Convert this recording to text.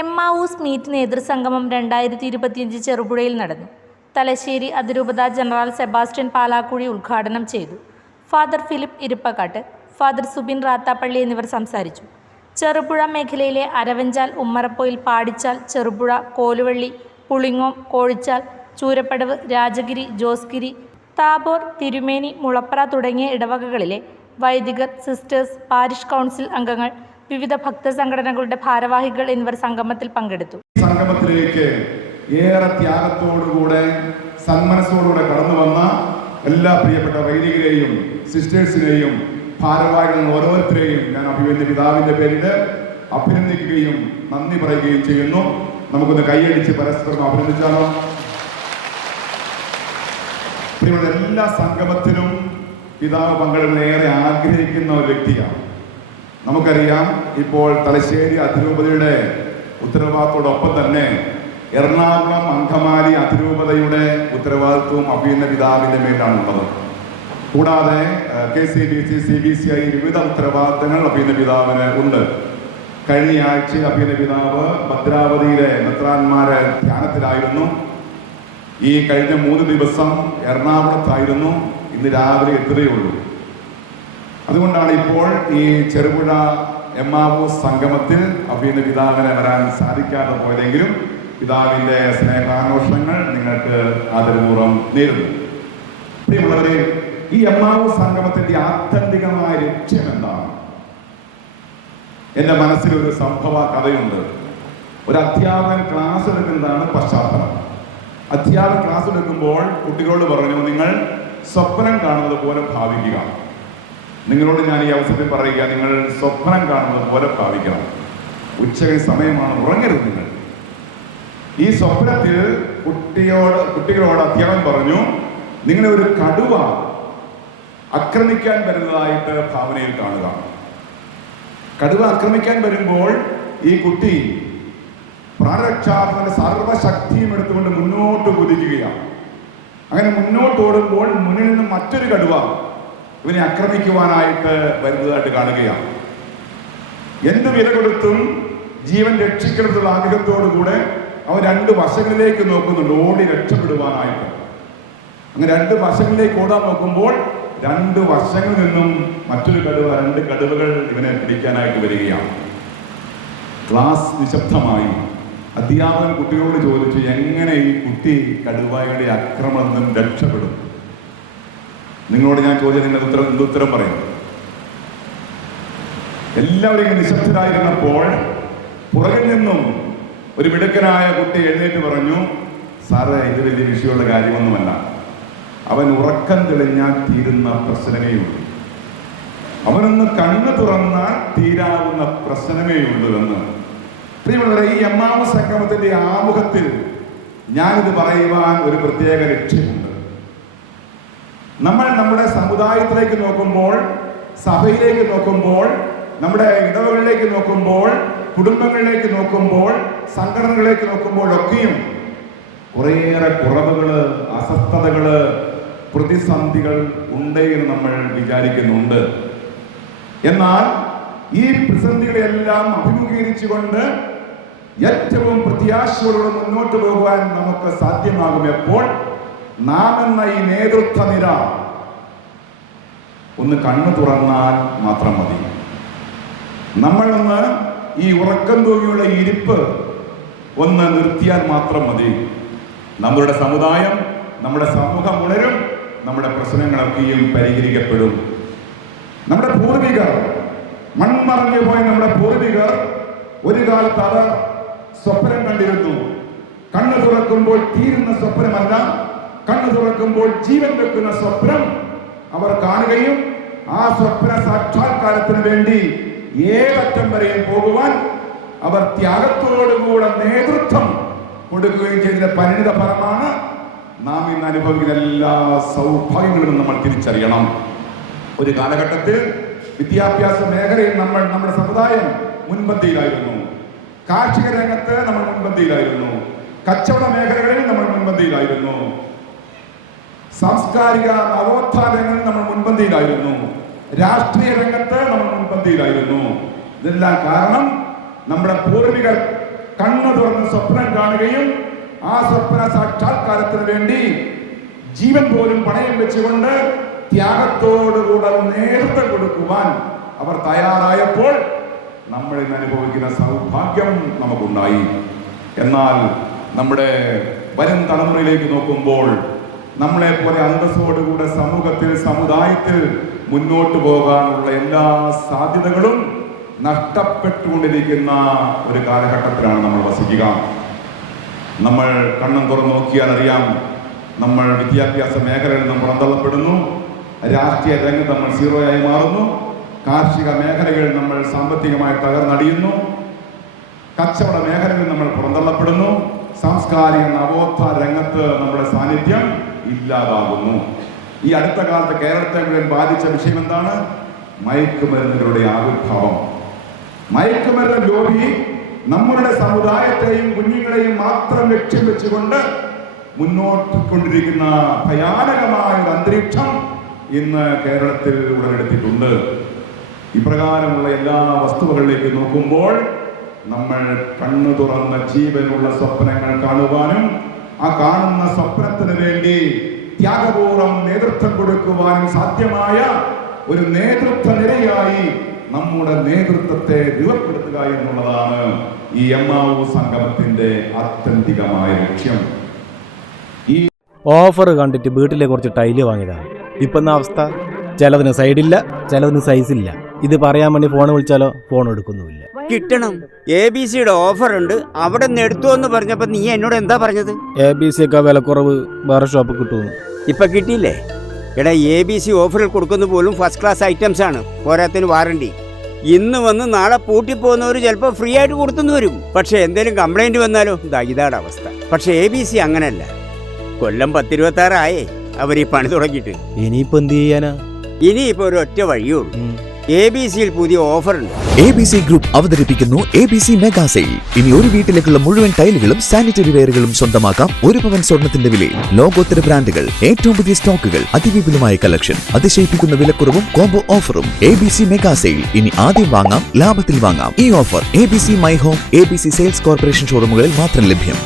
Emmaus meet നേതൃസംഗമം 2025 ചെറുപുഴയിൽ നടന്നു. തലശ്ശേരി അതിരൂപത general Sebastian Palakuzhi ഉദ്ഘാടനം ചെയ്തു. ഫാദർ ഫിലിപ്പ് ഇരിപ്പക്കാട്ട്, ഫാദർ സുബിൻ റാത്താപ്പള്ളി എന്നിവർ സംസാരിച്ചു. ചെറുപുഴ മേഖലയിലെ അരവഞ്ചാൽ, ഉമ്മറപ്പൊയിൽ, പാടിച്ചാൽ, ചെറുപുഴ, കോലുവള്ളി, പുളിങ്ങോം, കോഴിച്ചാൽ, ചൂരപ്പടവ്, രാജഗിരി, ജോസ്ഗിരി, താബോർ, തിരുമേനി, മുളപ്ര തുടങ്ങിയ ഇടവകകളിലെ വൈദികർ, സിസ്റ്റേഴ്സ്, പാരിഷ് കൗൺസിൽ അംഗങ്ങൾ, വിവിധ ഭക്തസംഘടനകളുടെ ഭാരവാഹികൾ എന്നിവർ സംഗമത്തിൽ പങ്കെടുത്തു. സംഗമത്തിലേക്ക് ഏറെ ത്യാഗത്തോടുകൂടെ സന്മനസ്സോടുകൂടെ കടന്നു വന്ന എല്ലാ പ്രിയപ്പെട്ട വൈദികരെയും സിസ്റ്റേഴ്സിനെയും ഭാരവാഹികൾ ഓരോരുത്തരെയും ഞാൻ അഭിവന്യ പിതാവിന്റെ പേരിൽ അഭിനന്ദിക്കുകയും നന്ദി പറയുകയും ചെയ്യുന്നു. നമുക്കൊന്ന് കൈയടിച്ച് പരസ്പരം അഭിനന്ദിച്ചാലോ? പ്രിയപ്പെട്ട എല്ലാ സംഗമത്തിലും പിതാവ് പങ്കെടുക്കുന്ന ഏറെ ആഗ്രഹിക്കുന്ന ഒരു വ്യക്തിയാണ്. നമുക്കറിയാം, ഇപ്പോൾ തലശ്ശേരി അതിരൂപതയുടെ ഉത്തരവാദിത്തോടൊപ്പം തന്നെ എറണാകുളം അങ്കമാലി അതിരൂപതയുടെ ഉത്തരവാദിത്വവും അഭിനന്ദ പിതാവിൻ്റെ മേലാണുള്ളത്. കൂടാതെ KCBC, CBCI വിവിധ ഉത്തരവാദിത്തങ്ങൾ അഭിനന്ദ പിതാവിന് ഉണ്ട്. കഴിഞ്ഞ ആഴ്ച അഭിനന്ദ പിതാവ് ഭദ്രാവതിയിലെ മെത്രാന്മാരെ ധ്യാനത്തിലായിരുന്നു. ഈ കഴിഞ്ഞ 3 ദിവസം എറണാകുളത്തായിരുന്നു. ഇന്ന് രാവിലെ എത്തുകയുള്ളൂ. അതുകൊണ്ടാണ് ഇപ്പോൾ ഈ ചെറുപുഴ എമ്മാവൂസ് സംഗമത്തിൽ അഭിനന്ദ പിതാവിനെ വരാൻ സാധിക്കാതെ പോയതെങ്കിലും പിതാവിൻ്റെ സ്നേഹാന്വേഷണങ്ങൾ നിങ്ങൾക്ക് ആദരപൂർവ്വം നേരുന്നു. പ്രിയമുള്ളവരെ, ഈ എമ്മാവൂസ് സംഗമത്തിന്റെ ആത്യന്തികമായ ലക്ഷ്യം എന്താണ്? എൻ്റെ മനസ്സിലൊരു സംഭവ കഥയുണ്ട്. ഒരു അധ്യാപകൻ ക്ലാസ് എടുക്കുന്നതാണ് പശ്ചാത്തലം. അധ്യാപകൻ ക്ലാസ് എടുക്കുമ്പോൾ കുട്ടികളോട് പറഞ്ഞു, നിങ്ങൾ സ്വപ്നം കാണുന്നത് പോലെ ഭാവിക്കുക. നിങ്ങളോട് ഞാൻ ഈ അവസരത്തിൽ പറയുക, നിങ്ങൾ സ്വപ്നം കാണുന്നത് പോലെ ഭാവിക്കണം. ഉച്ചയ്ക്ക് സമയമാണ്, ഉറങ്ങരുത് നിങ്ങൾ. ഈ സ്വപ്നത്തിൽ കുട്ടികളോട് അധ്യാപകൻ പറഞ്ഞു, നിങ്ങളെ ഒരു കടുവ ആക്രമിക്കാൻ വരുന്നതായിട്ട് ഭാവനയിൽ കാണുക. കടുവ ആക്രമിക്കാൻ വരുമ്പോൾ ഈ കുട്ടി പ്രാണരക്ഷാർത്ഥന്റെ സർവശക്തിയും എടുത്തുകൊണ്ട് മുന്നോട്ട് കുതിക്കുകയാണ്. അങ്ങനെ മുന്നോട്ട് ഓടുമ്പോൾ മുന്നിൽ നിന്ന് മറ്റൊരു കടുവ ഇവനെ ആക്രമിക്കുവാനായിട്ട് വരുന്നതായിട്ട് കാണുകയാണ്. എന്ത് വില കൊടുത്തും ജീവൻ രക്ഷിക്കണമെന്നുള്ള ആഗ്രഹത്തോടുകൂടെ അവൻ 2 വശങ്ങളിലേക്ക് നോക്കുന്നുണ്ട്, ഓടി രക്ഷപ്പെടുവാനായിട്ട്. അങ്ങനെ 2 വശങ്ങളിലേക്ക് ഓടാൻ നോക്കുമ്പോൾ 2 വശങ്ങളിൽ നിന്നും മറ്റൊരു കടുവ, 2 കടുവകൾ ഇവനെ പിടിക്കാനായിട്ട് വരികയാണ്. ക്ലാസ് നിശബ്ദമായി. അധ്യാപകൻ കുട്ടികളോട് ചോദിച്ചു, എങ്ങനെ ഈ കുട്ടി കടുവയുടെ ആക്രമണത്തിൽ നിന്നും രക്ഷപ്പെടും? നിങ്ങളോട് ഞാൻ ചോദിച്ചാൽ നിങ്ങൾ ഉത്തരം പറയും. എല്ലാവരും നിശബ്ദരായിരുന്നപ്പോൾ പുറകിൽ നിന്നും ഒരു മിടുക്കനായ കുട്ടി എഴുന്നേറ്റ് പറഞ്ഞു, സാറേ, ഇത് വലിയ വിഷയമുള്ള കാര്യമൊന്നുമല്ല. അവൻ ഉറക്കം തെളിഞ്ഞാൽ തീരുന്ന പ്രശ്നമേ ഉള്ളൂ. അവനൊന്ന് കണ്ണു തുറന്നാൽ തീരാവുന്ന പ്രശ്നമേ ഉള്ളൂ എന്ന്. പ്രിയമുള്ളവരെ, ഈ എമ്മാവൂസ് സംഗമത്തിന്റെ ആമുഖത്തിൽ ഞാനിത് പറയുവാൻ ഒരു പ്രത്യേക ലക്ഷ്യമുണ്ട്. നമ്മൾ നമ്മുടെ സമുദായത്തിലേക്ക് നോക്കുമ്പോൾ, സഭയിലേക്ക് നോക്കുമ്പോൾ, നമ്മുടെ ഇടവകളിലേക്ക് നോക്കുമ്പോൾ, കുടുംബങ്ങളിലേക്ക് നോക്കുമ്പോൾ, സംഘടനകളിലേക്ക് നോക്കുമ്പോഴൊക്കെയും കുറേയേറെ കുറവുകള്, അസ്വസ്ഥതകള്, പ്രതിസന്ധികൾ ഉണ്ട് എന്ന് നമ്മൾ വിചാരിക്കുന്നുണ്ട്. എന്നാൽ ഈ പ്രതിസന്ധികളെല്ലാം അഭിമുഖീകരിച്ചുകൊണ്ട് ഏറ്റവും പ്രത്യാശയോടെ മുന്നോട്ട് പോകുവാൻ നമുക്ക് സാധ്യമാകും എപ്പോൾ നാം എന്ന ഈ നേതൃത്വ നിര ഒന്ന് കണ്ണു തുറന്നാൽ മാത്രം മതി. നമ്മളൊന്ന് ഈ ഉറക്കം തൂങ്ങിയുള്ള ഇരിപ്പ് ഒന്ന് നിർത്തിയാൽ മാത്രം മതി. നമ്മളുടെ സമുദായം, നമ്മുടെ സമൂഹം ഉണരും, നമ്മുടെ പ്രശ്നങ്ങളൊക്കെയും പരിഹരിക്കപ്പെടും. നമ്മുടെ പൂർവികർ, മൺമറഞ്ഞു പോയ നമ്മുടെ പൂർവികർ ഒരു കാലത്ത് അവർ സ്വപ്നം കണ്ടിരുന്നു. കണ്ണു തുറക്കുമ്പോൾ തീരുന്ന സ്വപ്നമല്ല, കണ്ണു തുറക്കുമ്പോൾ ജീവൻ വെക്കുന്ന സ്വപ്നം അവർ കാണുകയും ആ സ്വപ്ന സാക്ഷാത്കാരത്തിന് വേണ്ടി ഏതറ്റം വരെയും പോകുവാൻ അവർ ത്യാഗത്തോടുകൂടെ നേതൃത്വം കൊടുക്കുകയും ചെയ്തതിന്റെ പരിണിത ഫലമാണ് നാം ഇന്ന് അനുഭവിക്കുന്ന എല്ലാ സൗഭാഗ്യങ്ങളും നമ്മൾ തിരിച്ചറിയണം. ഒരു കാലഘട്ടത്തിൽ വിദ്യാഭ്യാസ മേഖലയിൽ നമ്മുടെ സമുദായം മുൻപന്തിയിലായിരുന്നു. കാർഷിക രംഗത്ത് നമ്മൾ മുൻപന്തിയിലായിരുന്നു. കച്ചവട മേഖലകളിൽ നമ്മൾ മുൻപന്തിയിലായിരുന്നു. സാംസ്കാരിക നവോത്ഥാന രംഗത്ത് നമ്മൾ മുൻപന്തിയിലായിരുന്നു. രാഷ്ട്രീയ രംഗത്ത് നമ്മൾ മുൻപന്തിയിലായിരുന്നു. ഇതെല്ലാം കാരണം നമ്മുടെ പൂർവികർ കണ്ണു തുറന്ന് സ്വപ്നം കാണുകയും ആ സ്വപ്ന സാക്ഷാത്കാരത്തിന് വേണ്ടി ജീവൻ പോലും പണയം വെച്ചുകൊണ്ട് ത്യാഗത്തോടുകൂടെ നേതൃത്വം കൊടുക്കുവാൻ അവർ തയ്യാറായപ്പോൾ നമ്മൾ ഇന്ന് അനുഭവിക്കുന്ന സൗഭാഗ്യം നമുക്കുണ്ടായി. എന്നാൽ നമ്മുടെ വരും തലമുറയിലേക്ക് നോക്കുമ്പോൾ നമ്മളെ പോലെ അന്തസ്സോടുകൂടെ സമൂഹത്തിൽ സമുദായത്തിൽ മുന്നോട്ട് പോകാനുള്ള എല്ലാ സാധ്യതകളും നഷ്ടപ്പെട്ടുകൊണ്ടിരിക്കുന്ന ഒരു കാലഘട്ടത്തിലാണ് നമ്മൾ വസിക്കുക. നമ്മൾ കണ്ണും തുറന്ന് നോക്കിയാൽ അറിയാം, നമ്മൾ വിദ്യാഭ്യാസ മേഖലയിൽ നിന്ന് പുറന്തള്ളപ്പെടുന്നു. രാഷ്ട്രീയ രംഗത്ത് നമ്മൾ സീറോയായി മാറുന്നു. കാർഷിക മേഖലകളിൽ നമ്മൾ സാമ്പത്തികമായി തകർന്നടിയുന്നു. കച്ചവട മേഖലകളിൽ നമ്മൾ പുറന്തള്ളപ്പെടുന്നു. സാംസ്കാരിക നവോത്ഥാന രംഗത്ത് നമ്മുടെ സാന്നിധ്യം ഇല്ലാതാകുന്നു. ഈ അടുത്ത കാലത്ത് കേരളത്തെ മുഴുവൻ ബാധിച്ച വിഷയം എന്താണ്? മയക്കുമരുന്നുകളുടെ ആവിർഭാവം. മയക്കുമരുന്ന് ലോബി നമ്മളുടെ സമുദായത്തെയും കുഞ്ഞുങ്ങളെയും മാത്രം ലക്ഷ്യം വെച്ചുകൊണ്ട് മുന്നോട്ട് കൊണ്ടിരിക്കുന്ന ഭയാനകമായ ഒരു അന്തരീക്ഷം ഇന്ന് കേരളത്തിൽ ഉടലെടുത്തിട്ടുണ്ട്. ഇപ്രകാരമുള്ള എല്ലാ വസ്തുക്കളിലേക്ക് നോക്കുമ്പോൾ നമ്മൾ കണ്ണു തുറന്ന ജീവനുള്ള സ്വപ്നങ്ങൾ കാണുവാനും ആ കാണുന്ന സ്വപ്നത്തിന് വേണ്ടി ത്യാഗപൂർവ്വം നേതൃത്വം കൊടുക്കുവാനും സാധ്യമായ ഒരു നേതൃത്വ നിരയായി നമ്മുടെ നേതൃത്വത്തെ രൂപപ്പെടുത്തുക എന്നുള്ളതാണ് ഈ എമ്മാവൂസ് സംഗമത്തിന്റെ ആത്യന്തികമായ ലക്ഷ്യം. ഈ ഓഫർ കണ്ടിട്ട് വീട്ടിലെ കുറച്ച് ടൈല് വാങ്ങിയതാണ്. ഇപ്പം അവസ്ഥ, ചിലതിന് സൈഡില്ല, ചിലതിന് സൈസില്ല. ഇത് പറയാൻ വേണ്ടി ഫോൺ വിളിച്ചാലോ ഫോൺ എടുക്കുന്നുമില്ല. കിട്ടണം. ABC-യുടെ ഓഫർ ഉണ്ട്, അവിടെ നിന്ന് എടുത്തു എന്ന് പറഞ്ഞപ്പോ നീ എന്നോട് എന്താ പറഞ്ഞത്? ABC ഒക്കെ വിലക്കുറവ് വേറെ ഷോപ്പ് കിട്ടുന്നു. ഇപ്പൊ കിട്ടിയില്ലേ? എടാ, ABC ഓഫറിൽ കൊടുക്കുന്ന പോലും ഫസ്റ്റ് ക്ലാസ് ഐറ്റംസ് ആണ്, പോരാത്തിന് വാറണ്ടി. ഇന്ന് വന്ന് നാളെ പൂട്ടിപ്പോകുന്നവർ ചിലപ്പോൾ ഫ്രീ ആയിട്ട് കൊടുത്തു വരും. പക്ഷെ എന്തെങ്കിലും കംപ്ലൈന്റ് വന്നാലോ? ഇതാണ് അവസ്ഥ. പക്ഷെ ABC അങ്ങനല്ല. കൊല്ലം 10-26 അവർ ഈ പണി തുടങ്ങിയിട്ട്. ഇനിയിപ്പോ എന്ത് ചെയ്യാനാ? ഇനിയിപ്പോ ഒരു ഒറ്റ വഴിയുള്ളൂ. ABC-യിൽ പുതിയ ഓഫർ ഉണ്ട്. ABC ഗ്രൂപ്പ് അവതരിപ്പിക്കുന്നു ABC മെഗാ സെയിൽ. ഇനി ഒരു വീട്ടിലേക്കുള്ള മുഴുവൻ ടൈലുകളും സാനിറ്ററി വെയറുകളും സ്വന്തമാക്കാം 1 പവൻ സ്വർണത്തിന്റെ വിലയിൽ. ലോകോത്തര ബ്രാൻഡുകൾ, ഏറ്റവും പുതിയ സ്റ്റോക്കുകൾ, അതിവിപുലമായ കളക്ഷൻ, അതിശയിപ്പിക്കുന്ന വിലക്കുറവും കോംബോ ഓഫറും. ABC mega sale. ഇനി ആദ്യം വാങ്ങാം, ലാഭത്തിൽ വാങ്ങാം. ഈ offer ABC my home, ABC sales corporation ഷോറൂമുകളിൽ മാത്രം ലഭ്യം.